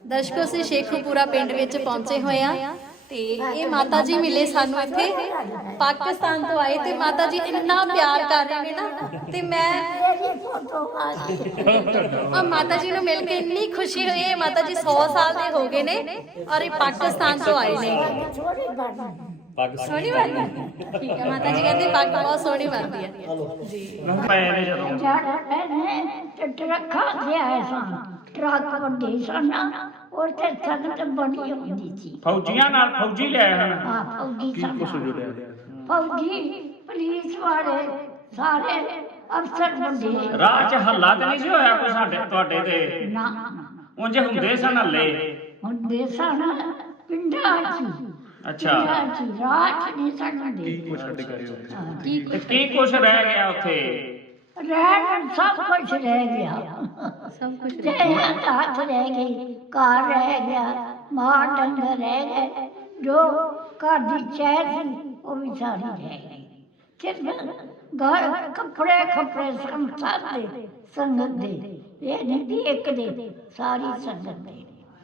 ਦਰਸ਼ਕੋ ਅਸੀਂ ਸ਼ੇਖੂਪੁਰਾ ਪਿੰਡ ਵਿੱਚ ਪਹੁੰਚੇ ਹੋਏ ਆ ਤੇ ਇਹ ਮਾਤਾ ਜੀ ਮਿਲੇ ਸਾਨੂੰ ਇੱਥੇ ਪਾਕਿਸਤਾਨ ਤੋਂ ਆਏ ਤੇ ਮਾਤਾ ਜੀ ਇੰਨਾ ਪਿਆਰ ਕਰ ਰਹੇ ਨੇ ਨਾ ਤੇ ਮੈਂ ਮਾਤਾ ਜੀ ਨੂੰ ਮਿਲ ਕੇ ਇੰਨੀ ਖੁਸ਼ੀ ਹੋਈ ਹੈ। ਮਾਤਾ ਜੀ 100 ਸਾਲ ਦੇ ਹੋ ਗਏ ਨੇ ਔਰ ਇਹ ਪਾਕਿਸਤਾਨ ਤੋਂ ਆਏ ਨੇ। ਸੋਹਣੀ ਬਣਦੀ ਠੀਕ ਹੈ ਮਾਤਾ ਜੀ ਕਹਿੰਦੇ ਪੱਗ ਬਹੁਤ ਸੋਹਣੀ ਬਣਦੀ ਹੈ ਜੀ। ਟਰੱਕ ਵੱਡੇ ਸਨ ਔਰ ਤੇ ਸੰਗਤ ਬੜੀ ਹੁੰਦੀ ਸੀ। ਫੌਜੀਆਂ ਨਾਲ ਫੌਜੀ ਲੈ ਹਨ। ਹਾਂ ਫੌਜੀ ਸਨ, ਫੌਜੀ ਪੁਲਿਸ ਵਾਲੇ ਸਾਰੇ ਅਫਸਰ ਵੱਡੇ। ਰਾਹ 'ਚ ਹੱਲਾ ਤੇ ਨਹੀਂ ਸੀ ਹੋਇਆ ਕੋਈ ਸਾਡੇ ਤੁਹਾਡੇ ਤੇ? ਨਾ ਉਂਝ ਹੁੰਦੇ ਸਨ ਹੱਲੇ? ਹੁੰਦੇ ਸਨ ਪਿੰਡਾਂ 'ਚ। ਅੱਛਾ ਰਾਤ ਨਹੀਂ ਸਨ ਹੁੰਦੇ। ਕੀ ਕੁਛ ਰਹਿ ਗਿਆ ਉੱਥੇ? ਰਹਿਣ ਸਭ ਕੁਝ ਰਹਿ ਗਿਆ। ਸਭ ਕੁਝ ਹੱਥ ਰਹਿ ਗਈ, ਘਰ ਰਹਿ ਗਿਆ, ਮਾਂ ਡੰਗਰ ਰਹਿ ਗਏ, ਜੋ ਘਰ ਦੀ ਚੈਰ ਸੀ ਉਹ ਵੀ ਸਾਰੀ ਰਹਿ ਗਈ। ਸਿਰਫ ਘਰ ਕੱਪੜੇ ਸੰਗਤ ਦੇ ਇਹ ਨਹੀਂ ਇੱਕ ਦੇ, ਸਾਰੀ ਸੰਗਤ ਦੇ।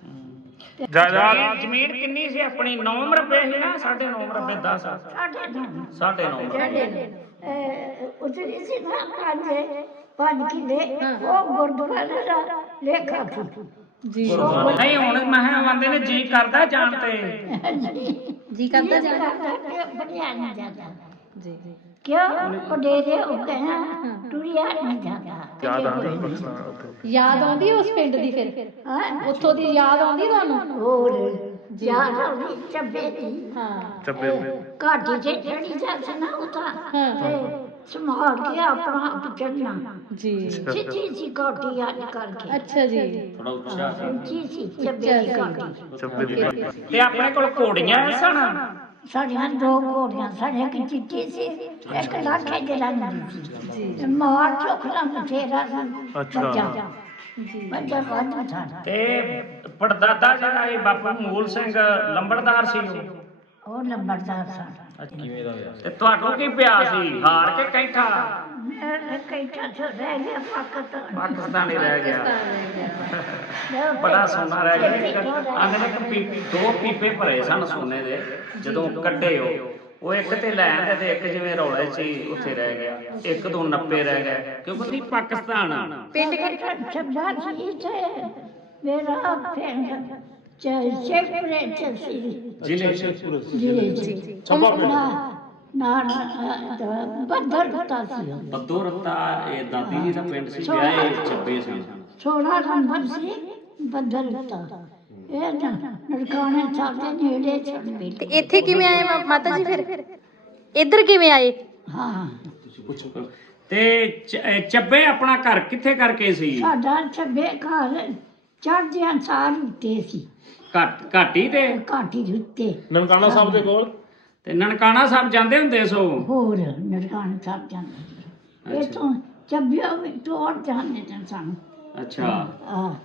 ਜ਼ਮੀਨ ਕਿੰਨੀ ਸੀ ਆਪਣੀ? 9 ਮਰਬੇ ਸੀ ਨਾ? 9.5 ਮਰਬੇ 10 9.5 ਉਤਰੀ ਸੀ ਨਾ 5 ਕਿੱਲੇ ਉਹ ਗੁਰਦੁਆਰੇ ਦਾ ਲੇਖਾ ਸੀ ਜੀ। ਨਹੀਂ ਹੁਣ ਮੈਂ ਆਂਦੇ ਨੇ ਜੀ ਕਰਦਾ ਜਾਣ ਤੇ ਜੀ ਕਰਦਾ ਜਾਣਾ ਬਣਿਆ ਨਹੀਂ ਜਾਂਦਾ ਜੀ। ਕਿਉਂ ਉਹ ਡੇਰੇ ਹੋ ਗਏ ਨਾ ਟੁਰਿਆ ਨਹੀਂ ਜਾਂਦਾ। ਯਾਦ ਆਉਂਦੀ ਉਸ ਪਿੰਡ ਦੀ? ਫਿਰ ਉੱਥੋਂ ਦੀ ਯਾਦ ਆਉਂਦੀ ਤੁਹਾਨੂੰ? ਹੋਰ ਯਾਦ ਆਉਂਦੀ ਚੱਬੇ ਦੀ। ਹਾਂ ਘਾਟੀ ਤੇ ਚੜੀ ਜਾਂਦੀ ਨਾ ਉਤਾਂ ਤੇ ਸੰਭਾਲ ਕੇ ਆਪਣਾ ਆਪ ਚੜਨਾ ਜੀ। ਸਿੱਧੀ ਸੀ ਘਾਟੀ ਅੱਜ ਕਰਕੇ। ਅੱਛਾ ਜੀ ਥੋੜਾ ਉੱਚਾ ਉੱਚੀ ਸੀ ਚੱਬੇ ਦੀ ਘਾਟੀ। ਤੇ ਆਪਣੇ ਕੋਲ ਘੋੜੀਆਂ ਸਨ? ਸਾਡੀਆਂ 2 ਘੋੜੀਆਂ, ਸਾਡੇ ਇੱਕ ਚਿੱਟੀ ਸੀ ਇੱਕ ਲਾਠੇ ਦੇ ਰੰਗ ਸੀ ਤੇ ਮਾਰ ਚੋਖਲਾ ਬਥੇਰਾ ਸੀ ਬੱਚਾ ਵੱਧ ਥਾ। ਤੇ ਪੜਦਾਦਾ ਜਿਹੜਾ ਇਹ ਬਾਪੂ ਮੂਲ ਸਿੰਘ ਲੰਬੜਦਾਰ ਸੀ ਉਹ ਲੰਬੜਦਾਰ ਸਨ। ਤੇ ਤੁਹਾਨੂੰ ਕੀ ਪਿਆ ਸੀ? ਹਾਰ ਕੇ ਕੈਂਠਾ? ਮੈਂ ਕੈਂਠਾ ਚ ਰਹਿ ਗਿਆ ਪਾਕਿਸਤਾਨੀ ਰਹਿ ਗਿਆ। ਬੜਾ ਸੋਨਾ ਰਹਿ ਗਿਆ। ਆਂਦੇ ਨੇ 2 ਪੀਪੇ ਭਰੇ ਸਨ ਸੋਨੇ ਦੇ, ਜਦੋਂ ਕੱਢੇ ਉਹ ਇੱਕ ਤੇ ਲੈ ਆਂਦੇ ਤੇ ਇੱਕ ਜਿਵੇਂ ਰੌਲੇ 'ਚ ਹੀ ਉੱਥੇ ਰਹਿ ਗਿਆ। 1-2 ਨੱਪੇ ਰਹਿ ਗਏ ਕਿਉਂਕਿ ਪਾਕਿਸਤਾਨ ਪਿੰਡ ਛੱਡਾ ਸੀ ਤੇ ਮੇਰਾ ਪਿੰਡ ਸ਼ੇਖਪੁਰੇ ਚ ਸੀ। ਜ਼ਿਲ੍ਹੇ ਜੀ ਨਾ ਬੱਦਰ ਰਤਾ ਸੀ। ਬੱਦੋ ਰਤਾ ਇਹ ਦਾਦੀ ਜੀ ਦਾ ਪਿੰਡ ਸੀ। ਵਿਆਹੇ ਚੱਬੇ ਸਨ। 16 ਨੰਬਰ ਸੀ ਬੱਦਰ ਰਤਾ। ਇਹ ਨਰਕਾਣੇ ਸਾਡੇ ਨੇੜੇ ਛੱਡ ਤੇ ਇੱਥੇ ਕਿਵੇਂ ਆਏ ਮਾਤਾ ਜੀ? ਫਿਰ ਇੱਧਰ ਕਿਵੇਂ ਆਏ? ਹਾਂ ਤੇ ਚੱਬੇ ਆਪਣਾ ਘਰ ਕਿੱਥੇ ਕਰਕੇ ਸੀ? ਸਾਡਾ ਚੱਬੇ ਘਰ ਚੜ੍ਹਦਿਆਂ ਸਾਰ ਉੱਤੇ ਸੀ। ਘਾਟੀ ਤੇ? ਘਾਟੀ ਦੇ ਉੱਤੇ ਨਨਕਾਣਾ ਸਾਹਿਬ ਦੇ ਕੋਲ। ਤੇ ਨਨਕਾਣਾ ਸਾਹਿਬ ਜਾਂਦੇ ਹੁੰਦੇ ਸੋ? ਹੋਰ ਨਰਕਾਣਾ ਸਾਹਿਬ ਜਾਂਦੇ ਇੱਥੋਂ ਚੱਬਿਓ ਵੀ ਤੋੜ ਜਾਂਦੇ ਸਨ। ਅੱਛਾ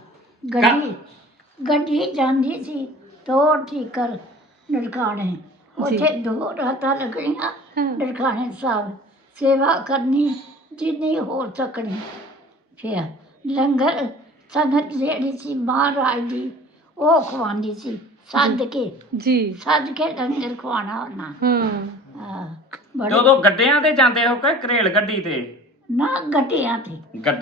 ਗੱਡੀ ਜਾਂਦੀ ਸੀ ਤੋੜ ਠੀਕਰ ਨਰਕਾਣੇ। ਉੱਥੇ 2 ਰਾਤਾਂ ਲੱਗਣੀਆਂ ਨਰਕਾਣੇ ਸਾਹਿਬ ਸੇਵਾ ਕਰਨੀ ਜਿੰਨੀ ਹੋ ਸਕਣੀ। ਫਿਰ ਲੰਗਰ ਸੰਗਤ ਜਿਹੜੀ ਸੀ ਮਹਾਰਾਜ ਦੀ ਉਹ ਖਵਾਉਂਦੀ ਸੀ ਸੱਦ ਕੇ ਲੰਗਰ ਖਵਾਉਣਾ ਉਹਨਾਂ। ਜਦੋਂ ਗੱਡਿਆਂ ਤੇ ਜਾਂਦੇ ਹੋ ਕਿ ਕਰੇਲ ਗੱਡੀ ਤੇ? ਨਾ ਗੱਡਿਆਂ ਤੇ।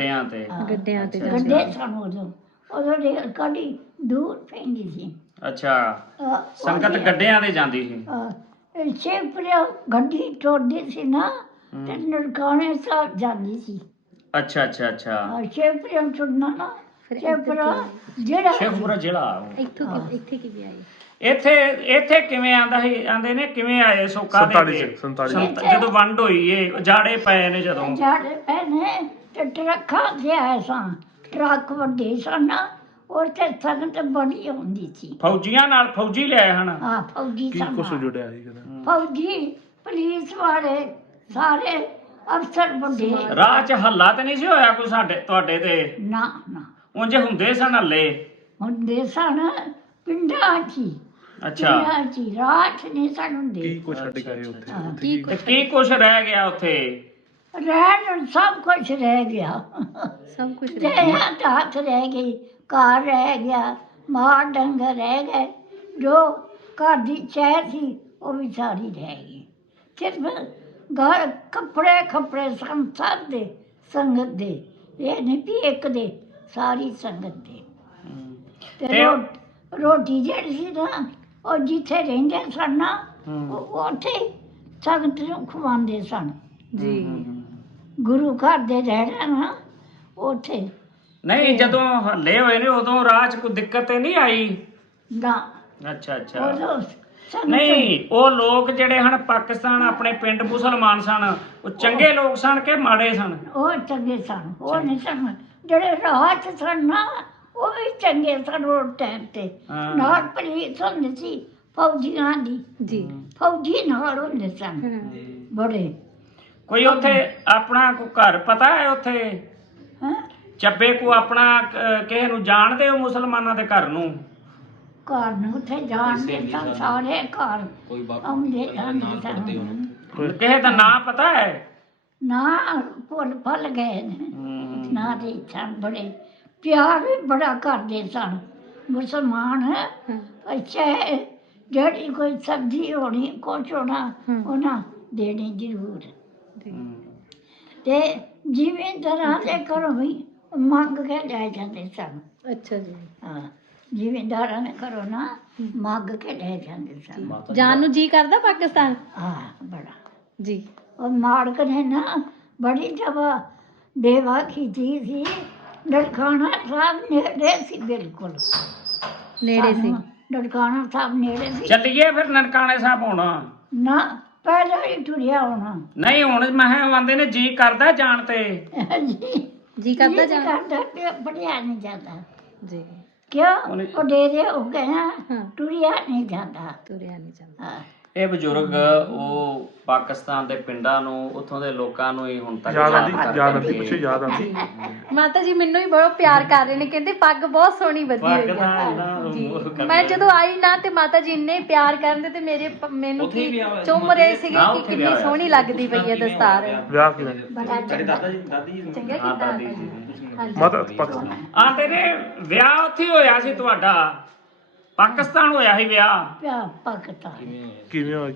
ਗੱਡੇ ਸਨ ਉਦੋਂ ਰੇਲ ਗੱਡੀ ਦੂਰ ਪੈਂਦੀ ਸੀ। ਅੱਛਾ ਸੰਗਤ ਗੱਡਿਆਂ ਤੇ ਜਾਂਦੀ ਸੀ। ਸ਼ੇਖਪੁਰੇ ਗੱਡੀ ਟੁਰਦੀ ਸੀ ਨਾ ਤੇ ਨਨਕਾਣੇ ਸਾਹਿਬ ਜਾਂਦੀ ਸੀ। ਅੱਛਾ ਸ਼ੇਖਪੁਰੇ ਟੁਰਨਾ ਨਾ ਸ਼ੇਖਪੁਰਾ ਜ਼ਿਲ੍ਹਾ। ਇੱਥੇ ਕਿਵੇਂ ਆਏ? ਇੱਥੇ ਕਿਵੇਂ ਆਂਦਾ ਸੀ? ਆਂਦੇ ਨੇ ਕਿਵੇਂ ਆਏ ਸੋਕਾ ਦੇ? ਜਦੋਂ ਵੰਡ ਹੋਈ ਏ ਜਾੜੇ ਪਏ ਨੇ, ਜਦੋਂ ਜਾੜੇ ਪਏ ਨੇ ਤੇ ਟਰੱਕਾਂ ਤੇ ਆਏ ਸਾਂ। ਟਰੱਕ ਵੱਡੇ ਸਨ ਔਰ ਤੇ ਸੰਗਤ ਬੜੀ ਹੁੰਦੀ ਸੀ। ਫੌਜੀਆਂ ਨਾਲ ਫੌਜੀ ਲੈ ਹਨ। ਹਾਂ ਫੌਜੀ ਸਨ। ਫੌਜੀ ਪੁਲਿਸ ਵਾਲੇ ਸਾਰੇ ਅਫਸਰ ਵੱਡੇ। ਰਾਹ 'ਚ ਹੱਲਾ ਤੇ ਨਹੀਂ ਸੀ ਹੋਇਆ ਕੋਈ ਸਾਡੇ ਤੁਹਾਡੇ ਤੇ? ਨਾ ਉਂਝ ਹੁੰਦੇ ਸਨ ਹੱਲੇ? ਹੁੰਦੇ ਸਨ ਪਿੰਡਾਂ 'ਚ। ਅੱਛਾ ਰਾਤ ਨਹੀਂ ਸਨ ਹੁੰਦੇ। ਕੀ ਕੁਛ ਰਹਿ ਗਿਆ ਉੱਥੇ? ਰਹਿਣ ਸਭ ਕੁਝ ਰਹਿ ਗਿਆ। ਹੱਥ ਰਹਿ ਗਈ, ਘਰ ਰਹਿ ਗਿਆ, ਮਾਲ ਡੰਗਰ ਰਹਿ ਗਏ, ਜੋ ਘਰ ਦੀ ਚੈਰ ਸੀ ਉਹ ਵੀ ਸਾਰੀ ਰਹਿ ਗਈ। ਸਿਰਫ ਘਰ ਕੱਪੜੇ ਸਨ ਸਭ ਦੇ, ਸੰਗਤ ਦੇ, ਇਹ ਨਹੀਂ ਵੀ ਇੱਕ ਦੇ, ਸਾਰੀ ਸੰਗਤ ਦੇ। ਤੇ ਰੋਟੀ ਜਿਹੜੀ ਸੀ ਨਾ, ਉਹ ਜਿੱਥੇ ਰਹਿੰਦੇ ਸਨ ਨਾ, ਉਹ ਉੱਥੇ ਸੰਗਤ ਨੂੰ ਖਵਾਉਂਦੇ ਸਨ ਜੀ। ਗੁਰੂ ਘਰ ਦੇ ਰਹਿਣਾ ਨਾ ਉੱਥੇ। ਨਹੀਂ ਜਦੋਂ ਹੱਲੇ ਹੋਏ ਨੇ ਉਦੋਂ ਰਾਹ 'ਚ ਕੋਈ ਦਿੱਕਤ ਤੇ ਨਹੀਂ ਆਈ? ਨਾ ਅੱਛਾ ਉਦੋਂ ਸੰਗਤ ਨਹੀਂ, ਉਹ ਲੋਕ ਜਿਹੜੇ ਹਨ ਪਾਕਿਸਤਾਨ, ਆਪਣੇ ਪਿੰਡ ਮੁਸਲਮਾਨ ਸਨ, ਉਹ ਚੰਗੇ ਲੋਕ ਸਨ ਕਿ ਮਾੜੇ ਸਨ? ਉਹ ਚੰਗੇ ਸਨ, ਉਹ ਨਹੀਂ ਸਨ। ਜਿਹੜੇ ਰਾਹ 'ਚ ਸਨ ਨਾ, ਉਹ ਵੀ ਚੰਗੇ ਸਨ ਉਸ ਟਾਈਮ ਤੇ। ਨਾਲ ਪੁਲਿਸ ਹੁੰਦੀ ਸੀ ਫੌਜੀਆਂ ਦੀ, ਜੀ। ਫੌਜੀ ਨਾਲ ਹੁੰਦੇ ਸਨ ਬੜੇ। ਕੋਈ ਉੱਥੇ ਆਪਣਾ ਕੋਈ ਘਰ ਪਤਾ ਹੈ ਉੱਥੇ ਹੈਂ ਚੱਬੇ ਕੋ ਆਪਣਾ ਕਿਸੇ ਨੂੰ ਜਾਣਦੇ ਹੋ ਮੁਸਲਮਾਨਾਂ ਦੇ ਘਰ ਨੂੰ? ਘਰ ਨੂੰ ਉੱਥੇ ਜਾਣਦੇ ਸਨ, ਸਾਰੇ ਘਰ ਆਉਂਦੇ ਜਾਂਦੇ ਸਨ। ਕਿਸੇ ਦਾ ਨਾਂ ਪਤਾ ਹੈ? ਨਾ ਭੁੱਲ ਗਏ ਨੇ ਨਾ ਦੇ ਸਨ। ਬੜੇ ਪਿਆਰ ਵੀ ਬੜਾ ਕਰਦੇ ਸਨ ਮੁਸਲਮਾਨ। ਅੱਛਾ ਜਿਹੜੀ ਕੋਈ ਸਬਜ਼ੀ ਹੋਣੀ, ਕੁਛ ਹੋਣਾ, ਉਹਨਾਂ ਦੇਣੀ ਜ਼ਰੂਰ। ਤੇ ਜ਼ਿਮੀਂਦਾਰਾਂ ਦੇ ਘਰੋਂ ਵੀ ਮੰਗ ਕੇ ਲੈ ਜਾਂਦੇ ਸਨ। ਅੱਛਾ ਜੀ। ਹਾਂ, ਜ਼ਿਮੀਂਦਾਰਾਂ ਦੇ ਘਰੋਂ ਨਾ ਮੰਗ ਕੇ ਲੈ ਜਾਂਦੇ ਸਨ। ਜਾਣ ਨੂੰ ਜੀ ਕਰਦਾ ਪਾਕਿਸਤਾਨ? ਹਾਂ ਬੜਾ ਜੀ। ਉਹ ਮਾਲਕ ਨੇ ਨਾ ਬੜੀ ਦਫਾ ਦੇਵਾ ਕੀਤੀ ਸੀ। ਨਨਕਾਣਾ ਸਾਹਿਬ ਨੇੜੇ ਸੀ, ਬਿਲਕੁਲ ਨੇੜੇ ਸੀ। ਨਨਕਾਣਾ ਸਾਹਿਬ ਨੇੜੇ ਸੀ। ਚੱਲੀਏ ਫਿਰ ਨਨਕਾਣੇ ਸਾਹਿਬ ਹੁਣ? ਨਾ ਪਹਿਲਾਂ ਹੀ ਟੁਰਿਆ ਹੋਣਾ। ਨਹੀਂ ਹੁਣ ਮੈਂ ਆਂਦੇ ਨੇ ਜੀ ਕਰਦਾ ਜਾਣ ਤੇ। ਜੀ ਕਰਦਾ ਜੀ ਕਰਦਾ ਤੇ ਪੜਿਆ ਨਹੀਂ ਜਾਂਦਾ। ਜੀ। ਕਿਉਂ? ਉਹ ਡੇਰੇ ਹੋ ਗਏ ਆ, ਹਾਂ। ਟੁਰਿਆ ਨਹੀਂ ਜਾਂਦਾ। ਤੁਰਿਆ ਨਹੀਂ ਜਾਂਦਾ। ਹਾਂ ਇਹ ਬਜ਼ੁਰਗ ਉਹ ਪਾਕਿਸਤਾਨ ਦੇ ਪਿੰਡਾਂ ਨੂੰ, ਉੱਥੋਂ ਦੇ ਲੋਕਾਂ ਨੂੰ ਹੀ ਹੁਣ ਤੱਕ ਯਾਦ ਆਉਂਦੀ ਮਾਤਾ ਜੀ ਮੈਨੂੰ ਹੀ ਬੜਾ ਪਿਆਰ ਕਰ ਰਹੇ ਨੇ, ਕਹਿੰਦੇ ਪੱਗ ਬਹੁਤ ਸੋਹਣੀ ਬੱਧੀ ਹੋਈ ਹੈ। ਮੈਂ ਜਦੋਂ ਆਈ ਨਾ ਤੇ ਮਾਤਾ ਜੀ ਇੰਨੇ ਪਿਆਰ ਕਰਦੇ ਤੇ ਮੈਨੂੰ ਕੀ ਚੁੰਮ ਰਹੇ ਸੀਗੇ ਕਿ ਕਿੰਨੀ ਸੋਹਣੀ ਲੱਗਦੀ ਪਈ ਹੈ ਦਸਤਾਰ। ਬੜਾ ਚੰਗਾ। ਚੰਗਾ ਕੀਤਾ ਆਂਦੇ ਨੇ ਵਿਆਹ ਉੱਥੇ ਹੋਇਆ ਸੀ ਤੁਹਾਡਾ, ਪਾਕਿਸਤਾਨ ਹੋਇਆ ਸੀ ਵਿਆਹ? ਪਿਆ ਪਾਕਿਸਤਾਨ ਕਿਵੇਂ ਹੋਇਆ?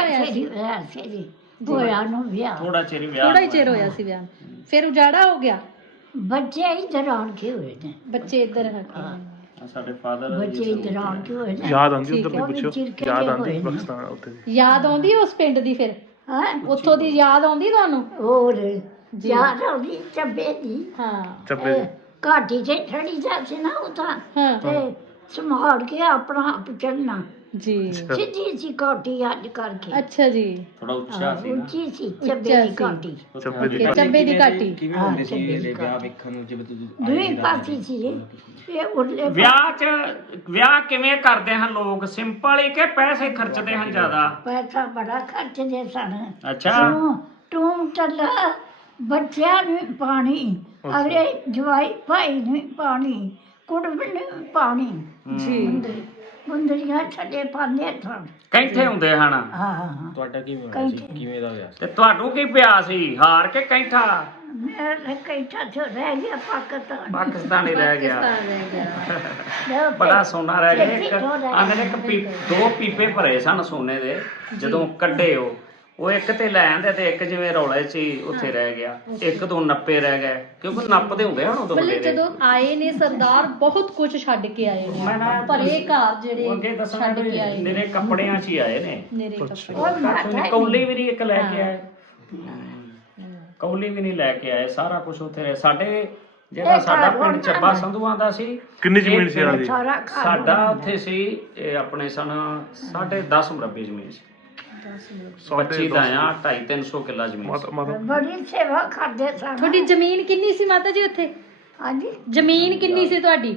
ਹੋਇਆ ਨੂੰ ਵਿਆਹ ਥੋੜਾ ਚਿਰ ਹੀ ਵਿਆਹ ਥੋੜਾ ਹੀ ਚਿਰ ਹੋਇਆ ਸੀ ਵਿਆਹ, ਫਿਰ ਉਜਾੜਾ ਹੋ ਗਿਆ। ਬੱਚੇ ਇੱਧਰ ਆਣ ਕੇ ਹੋਏ ਨੇ। ਬੱਚੇ ਇੱਧਰ ਸਾਡੇ ਫਾਦਰ ਬੱਚੇ ਇੱਧਰ ਆਣ ਕੇ ਹੋਏ ਨੇ। ਯਾਦ ਆਉਂਦੀ ਉਧਰ ਦੀ ਉਹ ਵੀ ਪੁੱਛੋ, ਚਿਰਕੇ ਯਾਦ ਜਿਹੇ ਆਉਂਦੀ ਹੋਏ ਨੇ। ਪਾਕਿਸਤਾਨ ਉੱਥੇ ਦੀ? ਯਾਦ ਆਉਂਦੀ ਉਸ ਪਿੰਡ ਦੀ? ਫਿਰ ਹੈਂ? ਉੱਥੋਂ ਦੀ ਯਾਦ ਆਉਂਦੀ ਤੁਹਾਨੂੰ? ਹੋਰ ਯਾਦ ਆਉਂਦੀ ਚੱਬੇ ਦੀ। ਹਾਂ। ਚੱਬੇ ਦੀ ਘਾਟੀ ਤੇ ਠੜੀ ਜਾ ਸੀ ਨਾ ਉਹ ਤਾਂ, ਹਾਂ। ਤੇ ਸੰਭਾਲ ਕੇ ਆਪਣਾ ਆਪ ਚੱਲਣਾ। ਜੀ। ਸਿੱਧੀ ਸੀ ਘਾਟੀ ਅੱਜ ਕਰਕੇ। ਅੱਛਾ ਜੀ। ਥੋੜਾ ਉੱਚਾ ਸੀ ਨਾ। ਉੱਚੀ ਸੀ ਚੱਬੇ ਦੀ ਘਾਟੀ। ਚੱਬੇ ਦੀ ਚੱਬੇ ਦੀ ਘਾਟੀ। ਕਿਵੇਂ ਹੁੰਦੇ ਸੀ ਇਹਦੇ ਵਿਆਹ ਵੇਖਣ ਨੂੰ? ਜਿਵੇਂ ਤੁਸੀਂ ਦੋਵੇਂ ਪਾਸੇ ਸੀ ਇਹ ਉਰਲੇ ਵਿਆਹ ਕਿਵੇਂ ਕਰਦੇ ਹਨ ਲੋਕ? ਸਿੰਪਲ ਹੀ ਕਿ ਪੈਸੇ ਖਰਚਦੇ ਹਨ ਜ਼ਿਆਦਾ? ਪੈਸਾ ਬੜਾ ਖਰਚਦੇ ਸਨ। ਅੱਛਾ। ਤੂੰ ਚੱਲਾ ਬੱਚਿਆਂ ਨੂੰ ਪਾਣੀ, ਅਗਲੇ ਜਵਾਈ ਭਾਈ ਨੂੰ ਪਾਣੀ, ਕੁੜਮ ਨੂੰ ਪਾਣੀ। ਜੀ। ਮੁੰਦਰੀਆਂ ਛੱਡੇ ਪਾਉਂਦੇ ਸਨ। ਕੈਂਠੇ ਹੁੰਦੇ ਹਨ? ਹਾਂ ਤੁਹਾਡਾ ਕਿਵੇਂ ਹੋਇਆ ਸੀ? ਕਿਵੇਂ ਦਾ ਵਿਆਹ? ਤੇ ਤੁਹਾਨੂੰ ਕੀ ਪਿਆ ਸੀ, ਹਾਰ ਕੇ ਕੈਂਠਾ? ਮੈਂ ਕੈਂਠਾ ਚ ਰਹਿ ਗਿਆ ਪਾਕਿਸਤਾਨ ਹੀ ਰਹਿ ਗਿਆ। ਗਿਆ। ਬੜਾ ਸੋਨਾ ਰਹਿ ਗਿਆ। ਆਂਦੇ ਨੇ ਦੋ ਪੀਪੇ ਭਰੇ ਸਨ ਸੋਨੇ ਦੇ, ਜਦੋਂ ਕੱਢੇ ਉਹ ਇੱਕ ਤੇ ਲੈ ਆਂਦੇ ਤੇ ਇੱਕ ਜਿਵੇਂ ਰੌਲੇ 'ਚ ਹੀ ਉੱਥੇ ਰਹਿ ਗਿਆ। ਇੱਕ ਦੋ ਨੱਪੇ ਰਹਿ ਗਏ, ਕਿਉਂਕਿ ਨੱਪਦੇ ਹੁੰਦੇ ਹਨ ਉਦੋਂ ਮਤਲਬ ਵਡੇਰੇ। ਜਦੋਂ ਆਏ ਨੇ ਸਰਦਾਰ ਬਹੁਤ ਕੁਝ ਛੱਡ ਕੇ ਆਏ ਨੇ, ਭਰੇ ਘਰ ਜਿਹੜੇ ਅੱਗੇ ਦੱਸਣਾ ਛੱਡ ਕੇ ਆਏ ਨੇ। ਮੇਰੇ ਕੱਪੜਿਆਂ 'ਚ ਹੀ ਆਏ ਨੇ। ਮੇਰੇ ਕੱਪੜੇ। ਕੌਲੀ ਵੀ ਨਹੀਂ ਇੱਕ ਲੈ ਕੇ ਆਏ, ਕੌਲੀ ਵੀ ਨਹੀਂ ਲੈ ਕੇ ਆਏ। ਸਾਰਾ ਕੁਝ ਉੱਥੇ ਸਾਡੇ ਜਿਹੜਾ ਸਾਡਾ ਪਿੰਡ ਚੱਬਾ ਸੰਧੂਆਂ ਦਾ ਸੀ। ਕਿੰਨੀ ਜ਼ਮੀਨ ਸੀ ਇਹਨਾਂ ਦੀ? ਸਾਡਾ ਉੱਥੇ ਸੀ ਇਹ ਆਪਣੇ ਸਨ 10.5 ਮਰਬੇ ਜ਼ਮੀਨ ਸੀ। 25 ਦਾ ਆ 250-300 ਕਿੱਲਾ ਜ਼ਮੀਨ ਸੀ। ਬੜੀ ਸੇਵਾ ਕਰਦੇ ਸਨ। ਤੁਹਾਡੀ ਜ਼ਮੀਨ ਕਿੰਨੀ ਸੀ ਮਾਤਾ ਜੀ ਉੱਥੇ? ਹਾਂਜੀ ਜ਼ਮੀਨ ਕਿੰਨੀ ਸੀ ਤੁਹਾਡੀ?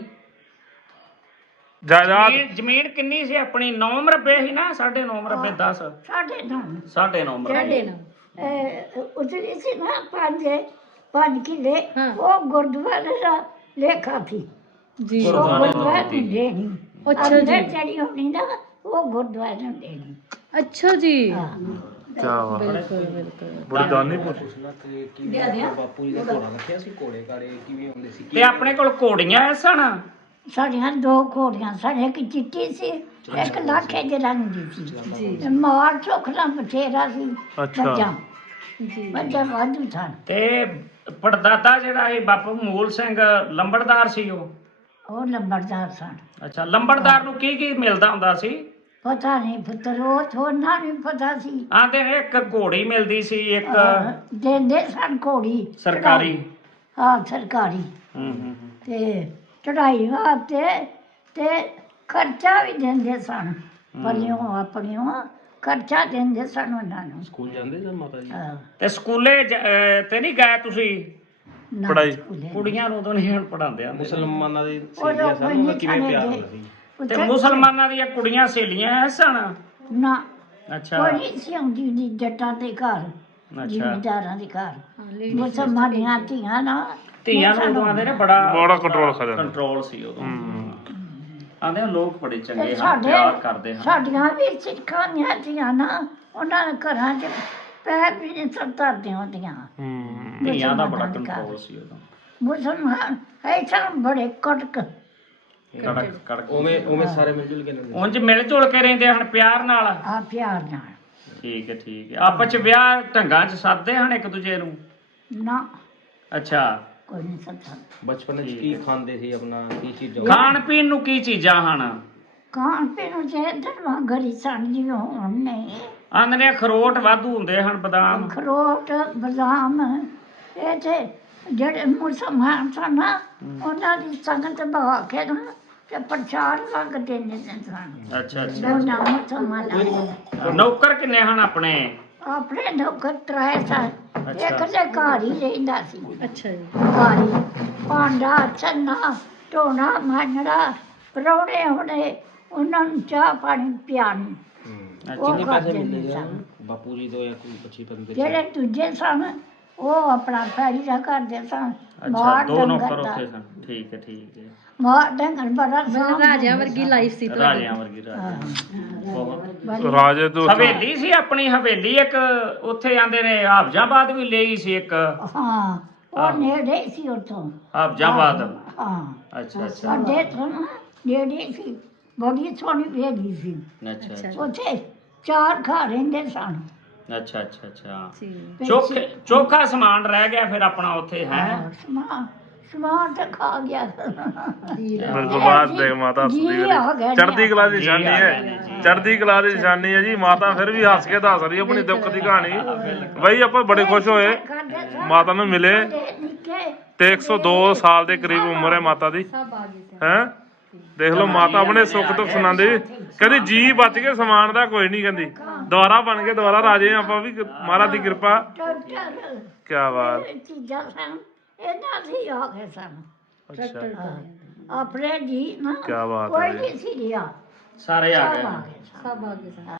ਜਾਇਦਾਦ ਜ਼ਮੀਨ ਕਿੰਨੀ ਸੀ ਆਪਣੀ? 9 ਮਰਬੇ ਸੀ ਨਾ? 9.5 ਮਰਬੇ 10 ਸਾਡੇ ਨਾਲ 9.5 ਮਰਬੇ। ਉਤਰੀ ਸੀ ਨਾ 5 ਕਿੱਲੇ। ਹਾਂ। ਉਹ ਗੁਰਦੁਆਰੇ ਦਾ ਲੇਖਾ ਸੀ। ਜੀ। ਉਹ ਗੁਰਦੁਆਰੇ ਨੂੰ ਦੇਣੀ। ਅੱਛਾ ਜੀ। ਅੰਦਰ ਜਿਹੜੀ ਹੋਣੀ ਨਾ ਉਹ ਗੁਰਦੁਆਰੇ ਨੂੰ ਦੇਣੀ। ਅੱਛਾ ਜੀ। ਹਾਂ। ਕਿਆ ਵਾ, ਬਿਲਕੁਲ ਬਿਲਕੁਲ। ਬੜੀ ਦਾਨੀ ਪੁੱਛ। ਬਾਪੂ ਜੀ ਦਾ ਘੋੜਾ ਰੱਖਿਆ ਸੀ? ਘੋੜੇ ਕਾੜੇ ਕਿਵੇਂ ਹੁੰਦੇ ਸੀ? ਤੇ ਆਪਣੇ ਕੋਲ ਘੋੜੀਆਂ ਸਨ? ਸਾਡੀਆਂ 2 ਘੋੜੀਆਂ ਸਾਡੇ ਇੱਕ ਚਿੱਟੀ ਸੀ ਇੱਕ ਲਾਖੇ ਦੇ ਰੰਗ ਦੀ ਸੀ ਤੇ ਮਾਲ ਚੋਖਲਾ ਬਥੇਰਾ ਸੀ ਅੱਛਾ। ਬੱਚਾ ਵਾਧੂ ਸਨ ਤੇ ਪੜਦਾਦਾ ਜਿਹੜਾ ਇਹ ਬਾਪੂ ਮੂਲ ਸਿੰਘ ਲੰਬੜਦਾਰ ਸੀ ਉਹ ਲੰਬੜਦਾਰ ਸਨ ਅੱਛਾ ਲੰਬੜਦਾਰ ਨੂੰ ਕੀ ਕੀ ਮਿਲਦਾ ਹੁੰਦਾ ਸੀ ਪਤਾ ਨਹੀਂ ਪੁੱਤਰ ਉਹ ਥੋੜਾ ਨਹੀਂ ਪਤਾ ਸੀ ਆਂਦੇ ਨੇ ਇੱਕ ਘੋੜੀ ਮਿਲਦੀ ਸੀ ਇੱਕ ਦਿੰਦੇ ਸਨ ਘੋੜੀ ਸਰਕਾਰੀ ਹਾਂ ਸਰਕਾਰੀ ਤੇ ਚੜਾਈ ਵਾਸਤੇ ਤੇ ਖਰਚਾ ਵੀ ਦਿੰਦੇ ਸਨ ਪੱਲਿਓਂ ਆਪਣੀਆਂ ਖਰਚਾ ਦਿੰਦੇ ਸਨ ਉਹਨਾਂ ਨੂੰ ਸਕੂਲ ਜਾਂਦੇ ਸਨ ਮਾਤਾ ਜੀ ਹਾਂ, ਤੇ ਸਕੂਲੇ ਤੇ ਨਹੀਂ ਗਏ ਤੁਸੀਂ ਨਾ ਪੜ੍ਹਾਈ। ਸਕੂਲੇ। ਕੁੜੀਆਂ ਨੂੰ ਉਦੋਂ ਨਹੀਂ ਹੁਣ ਪੜਾਉਂਦੇ ਆਂਦੇ ਮੁਸਲਮਾਨਾਂ ਦੇ ਉਹ ਸੇਲੀਆਂ ਸਨ ਉਹਨਾਂ ਲੋਕ ਕਿਵੇਂ ਪਿਆਰ ਨਹੀਂ ਹੁੰਦਾ ਸੀ ਤੇ ਉੱਥੇ ਮੁਸਲਮਾਨਾਂ ਦੀਆਂ ਕੁੜੀਆਂ ਸਹੇਲੀਆਂ ਐ ਸਨ ਨਾ ਅੱਛਾ ਕੋਈ ਸੀ ਆਉਂਦੀ ਦੀ ਜੱਟਾਂ ਦੇ ਘਰ ਅੱਛਾ ਜ਼ਿਮੀਦਾਰਾਂ ਦੇ ਘਰ ਮੁਸਲਮਾਨੀਆਂ ਧੀਆਂ ਨਾ ਧੀਆਂ ਨੂੰ ਉਦੋਂ ਆਂਦੇ ਨੇ ਬੜਾ ਬੜਾ control ਕਰ ਜਾਂਦਾ। ਕੰਟਰੋਲ ਸੀ ਉਦੋਂ ਆਂਦੇ ਲੋਕ ਬੜੇ ਚੰਗੇ ਤੇ ਹਨ ਸਾਡੇ ਪਿਆਰ ਕਰਦੇ ਹਨ ਸਾਡੀਆਂ ਵੀ ਸਿੱਖਾਂ ਦੀਆਂ ਧੀਆਂ ਨਾ ਉਹਨਾਂ ਦੇ ਘਰਾਂ 'ਚ ਪੈਰ ਵੀ ਨਹੀਂ ਧਰਦੀਆਂ ਹੁੰਦੀਆਂ ਧੀਆਂ ਦਾ ਬੜਾ ਮੁਸਲਮਾਨਾਂ ਦੇ ਘਰ। ਕੰਟਰੋਲ ਸੀ ਉਦੋਂ ਮੁਸਲਮਾਨ ਐਸਾ ਬੜੇ ਕਟਕ ਕੜਕ ਕੜਕ ਉਵੇਂ ਉਵੇਂ ਸਾਰੇ ਮਿਲ ਜੁਲ ਕੇ ਰਹਿੰਦੇ ਉਂਝ ਮਿਲ ਜੁਲ ਕੇ ਰਹਿੰਦੇ ਹਨ ਪਿਆਰ ਨਾਲ ਆ ਪਿਆਰ ਨਾਲ ਠੀਕ ਹੈ ਆਪਸ ਚ ਵਿਆਹ ਢੰਗਾਂ ਚ ਸੱਦਦੇ ਹਨ ਇੱਕ ਦੂਜੇ ਨੂੰ ਨਾ ਅੱਛਾ ਕੋਈ ਨਹੀਂ ਸਕਦਾ ਬਚਪਨ ਵਿੱਚ ਕੀ ਖਾਂਦੇ ਸੀ ਆਪਣਾ ਕੀ ਚੀਜ਼ਾਂ ਖਾਣ ਪੀਣ ਨੂੰ ਕੀ ਚੀਜ਼ਾਂ ਹਨ ਖਾਣ ਪੀਣ ਨੂੰ ਚਾਹੀਦਾ ਵਾ ਗਰੀ ਸਣ ਜਿਵੇਂ ਹੁਣ ਨਹੀਂ ਆਂਦੇ ਨੇ ਅਖਰੋਟ ਵਾਧੂ ਹੁੰਦੇ ਹਨ ਬਦਾਮ ਅਖਰੋਟ ਬਦਾਮ ਇਹ ਤੇ ਜਿਹੜੇ ਮੁਸਲਮਾਨ ਸਨ ਨਾ ਉਹਨਾਂ ਦੀ ਸੰਗਤ ਬਹਾ ਕੇ ਨਾ ਤੇ ਪ੍ਰਚਾਰ ਲੱਗ ਦਿੰਦੇ ਸਨ ਅੱਛਾ ਦੋਨਾਂ ਮੁਸਲਮਾਨਾਂ ਨੌਕਰ ਕਿੰਨੇ ਹਨ ਆਪਣੇ ਆਪਣੇ ਨੌਕਰ ਤਰਾਏ ਸਨ ਇੱਕ ਦੇ ਘਰ ਹੀ ਰਹਿੰਦਾ ਸੀ ਅੱਛਾ ਜੀ ਘਰ ਹੀ ਭਾਂਡਾ ਛੰਨਾ ਢੋਣਾ ਮਾਂਜਣਾ ਪਰੌਣੇ ਆਉਣੇ ਉਹਨਾਂ ਨੂੰ ਚਾਹ ਪਾਣੀ ਪਿਆਣੀ ਉਹ ਕਿੰਨੇ ਪੈਸੇ ਕਰਦੇ ਮਿਲਦੇ ਸਨ ਸਨ ਬਾਪੂ ਜੀ ਤੋਂ ਜਾਂ ਕੋਈ 25 ਬੰਦੇ ਜਿਹੜੇ ਦੂਜੇ ਸਨ ਉਹ ਆਪਣਾ ਪੈਰੀ ਦਾ ਕਰਦੇ ਸਨ ਅੱਛਾ ਮਾਰ ਦੋ ਨੌਕਰ ਡੰਗਰ ਦਾ ਉੱਥੇ ਸਨ ਠੀਕ ਹੈ ਮਾਰ ਡੰਗਰ ਬੜਾ ਮਤਲਬ ਰਾਜਿਆਂ ਵਰਗੀ ਲਾਈਫ ਸੀ ਤੁਹਾਡੀ ਰਾਜਿਆਂ ਵਰਗੀ ਰਾਜਿਆਂ ਬਹੁਤ ਰਾਜੇ ਤੋਂ ਹਵੇਲੀ ਸੀ ਆਪਣੀ ਹਵੇਲੀ ਇੱਕ ਉੱਥੇ ਆਂਦੇ ਨੇ ਹਾਫਜ਼ਾਬਾਦ ਵੀ ਲਈ ਸੀ ਇੱਕ ਹਾਂ ਉਹ ਨੇੜੇ ਸੀ ਉੱਥੋਂ ਹਾਫਜ਼ਾਬਾਦ ਹਾਂ ਅੱਛਾ ਸਾਡੇ ਤੋਂ ਨਾ ਨੇੜੇ ਸੀ ਬੜੀ ਸੋਹਣੀ ਵੇਲੀ ਸੀ ਅੱਛਾ ਉੱਥੇ 4 ਘਰ ਰਹਿੰਦੇ ਸਨ ਅੱਛਾ ਚੋਖਾ ਸਮਾਨ ਰਹਿ ਗਿਆ ਫਿਰ ਆਪਣਾ ਉੱਥੇ ਹੈ ਸਮਾਨ ਤਾਂ ਖਾ ਗਿਆ ਬਿਲਕੁਲ ਬਾਤ ਦੇ ਮਾਤਾ ਜੀ ਸੁਦੀ ਆ ਗਏ ਚੜ੍ਹਦੀ ਕਲਾ ਦੀ ਨਿਸ਼ਾਨੀ ਹੈ ਚੜ੍ਹਦੀ ਕਲਾ ਦੀ ਨਿਸ਼ਾਨੀ ਹੈ ਜੀ ਮਾਤਾ ਫਿਰ ਵੀ ਹੱਸ ਕੇ ਦੱਸ ਰਹੀ ਹੈ ਆਪਣੀ ਦੁੱਖ ਦੀ ਕਹਾਣੀ ਬਈ ਆਪਾਂ ਬੜੇ ਖੁਸ਼ ਹੋਏ ਮਾਤਾ ਨੂੰ ਮਿਲੇ ਤੇ 102 ਸਾਲ ਦੇ ਕਰੀਬ ਉਮਰ ਹੈ ਮਾਤਾ ਦੀ ਹੈ ਦੇਖ ਲਓ ਮਾਤਾ ਆਪਣੇ ਸੁੱਖ ਦੁੱਖ ਸੁਣਾਉਂਦੀ ਕਹਿੰਦੀ ਜੀ ਬਚ ਕੇ ਸਮਾਨ ਦਾ ਕੋਈ ਨਹੀਂ ਕਹਿੰਦੀ ਦੁਬਾਰਾ ਬਣ ਕੇ ਦੁਬਾਰਾ ਰਾਜੇ ਆਪਾਂ ਵੀ ਮਹਾਰਾਜ ਦੀ ਕਿਰਪਾ ਕੀ ਬਾਤ ਚੀਜ਼ਾਂ ਸਨ ਇਹਨਾਂ ਦੀ ਆ ਗਏ ਸਨ ਅੱਛਾ ਆਪਣੇ ਜੀ ਨਾ ਕਿਆ ਬਾਤ ਕੋਈ ਹੈ ਨਹੀਂ ਸੀ ਰਿਹਾ ਸਾਰੇ ਆ ਸਭ ਗਏ ਆ ਗਏ ਸਨ। ਸਭ ਆ ਗਏ ਸਨ